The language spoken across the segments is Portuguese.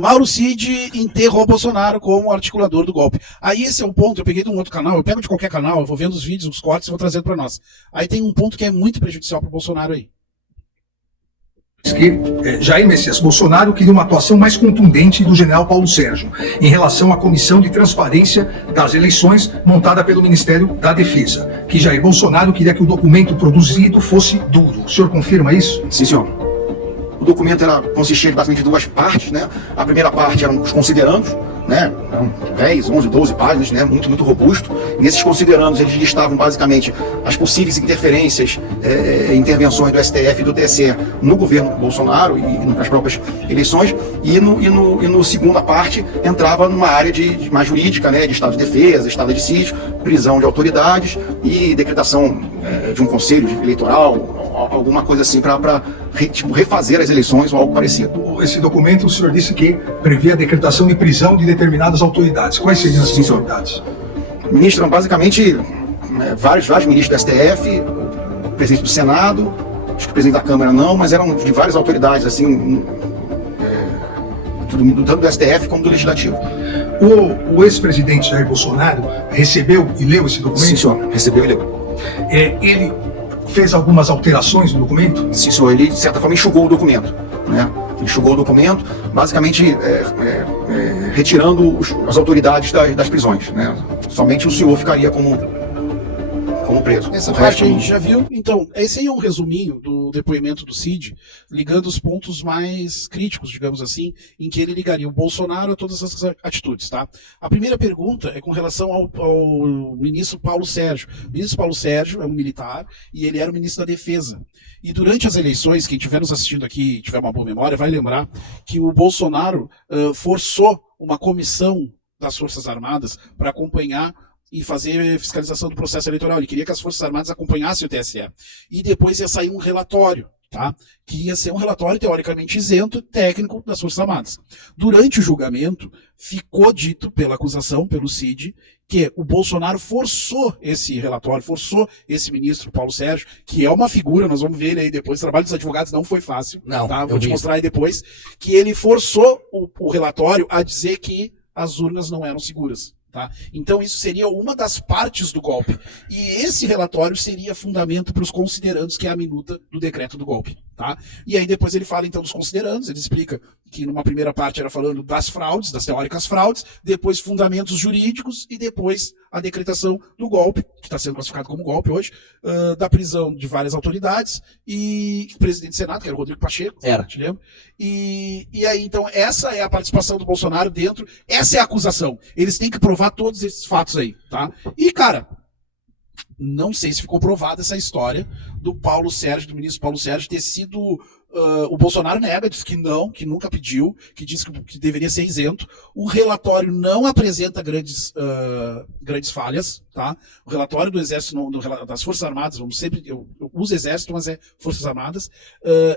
Mauro Cid enterrou Bolsonaro como articulador do golpe. Aí esse é o ponto, eu peguei de um outro canal, eu pego de qualquer canal, eu vou vendo os vídeos, os cortes e vou trazendo para nós. Aí tem um ponto que é muito prejudicial para o Bolsonaro aí. Que Jair Messias Bolsonaro queria uma atuação mais contundente do general Paulo Sérgio em relação à comissão de transparência das eleições montada pelo Ministério da Defesa, que Jair Bolsonaro queria que o documento produzido fosse duro. O senhor confirma isso? Sim, senhor. O documento consistia basicamente de duas partes, né? A primeira parte eram os considerandos, né? Eram 10, 11, 12 páginas, né? Muito robusto. E nesses considerandos eles listavam basicamente as possíveis interferências, intervenções do STF e do TSE no governo Bolsonaro e nas próprias eleições. E no segunda parte entrava numa área de mais jurídica, né? De estado de defesa, estado de sítio, prisão de autoridades e decretação de um conselho eleitoral, alguma coisa assim para refazer as eleições ou algo parecido. Esse documento, o senhor disse que previa a decretação de prisão de determinadas autoridades. Quais seriam essas autoridades? Ministram basicamente vários ministros do STF, o presidente do Senado, acho que o presidente da Câmara não, mas eram de várias autoridades, assim, tanto do STF como do Legislativo. O ex-presidente Jair Bolsonaro recebeu e leu esse documento? Sim, senhor, recebeu e leu. Ele fez algumas alterações no documento? Sim, senhor, ele de certa forma enxugou o documento, né? Ele enxugou o documento, basicamente retirando as autoridades das prisões, né? Somente o senhor ficaria como preso. Essa parte a gente já viu. Então, esse aí é um resuminho do depoimento do Cid, ligando os pontos mais críticos, digamos assim, em que ele ligaria o Bolsonaro a todas essas atitudes, tá? A primeira pergunta é com relação ao ministro Paulo Sérgio. O ministro Paulo Sérgio é um militar e ele era o ministro da Defesa. E durante as eleições, quem estiver nos assistindo aqui e tiver uma boa memória, vai lembrar que o Bolsonaro forçou uma comissão das Forças Armadas para acompanhar e fazer fiscalização do processo eleitoral. Ele queria que as Forças Armadas acompanhassem o TSE. E depois ia sair um relatório, tá? Que ia ser um relatório teoricamente isento, técnico das Forças Armadas. Durante o julgamento, ficou dito pela acusação, pelo Cid, que o Bolsonaro forçou esse relatório, forçou esse ministro Paulo Sérgio, que é uma figura, nós vamos ver ele aí depois, o trabalho dos advogados não foi fácil, não, tá? Vou te mostrar aí depois, que ele forçou o relatório a dizer que as urnas não eram seguras. Tá? Então isso seria uma das partes do golpe. E esse relatório seria fundamento para os considerandos, que é a minuta do decreto do golpe. Tá? E aí depois ele fala então dos considerandos, ele explica que numa primeira parte era falando das fraudes, das teóricas fraudes, depois fundamentos jurídicos e depois a decretação do golpe, que está sendo classificado como golpe hoje, da prisão de várias autoridades e o presidente do Senado, que era o Rodrigo Pacheco, te lembra? E aí então essa é a participação do Bolsonaro dentro, essa é a acusação. Eles têm que provar todos esses fatos aí, tá? E cara, não sei se ficou provada essa história do Paulo Sérgio, do ministro Paulo Sérgio, ter sido... o Bolsonaro nega, diz que não, que nunca pediu, que diz que deveria ser isento. O relatório não apresenta grandes falhas, tá? O relatório do Exército, das Forças Armadas, eu uso Exército, mas é Forças Armadas,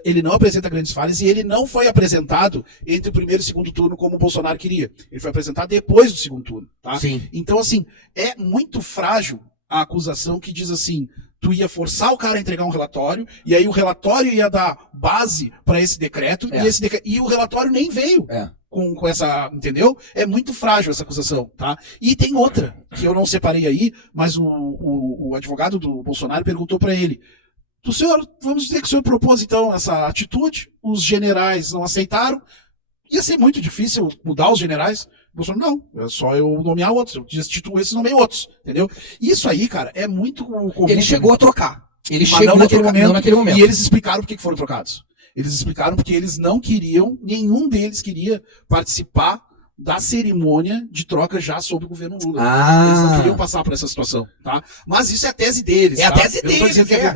ele não apresenta grandes falhas e ele não foi apresentado entre o primeiro e o segundo turno como o Bolsonaro queria. Ele foi apresentado depois do segundo turno, tá? Sim. Então, assim, é muito frágil a acusação que diz assim: tu ia forçar o cara a entregar um relatório, e aí o relatório ia dar base para esse decreto, e o relatório nem veio com essa, entendeu? É muito frágil essa acusação, tá? E tem outra, que eu não separei aí, mas o advogado do Bolsonaro perguntou para ele: o senhor, vamos dizer que o senhor propôs então essa atitude, os generais não aceitaram, ia ser muito difícil mudar os generais. O Bolsonaro, não, é só eu nomear outros, eu destituo esses e nomeio outros, entendeu? Isso aí, cara, é muito comum. Ele chegou a trocar. Ele chegou não naquele momento. E eles explicaram por que foram trocados. Eles explicaram porque eles não queriam, nenhum deles queria participar da cerimônia de troca já sob o governo Lula. Eles não queriam passar por essa situação, tá? Mas isso é a tese deles. É a tá? tese Eu não tô dizendo deles, que é verdade.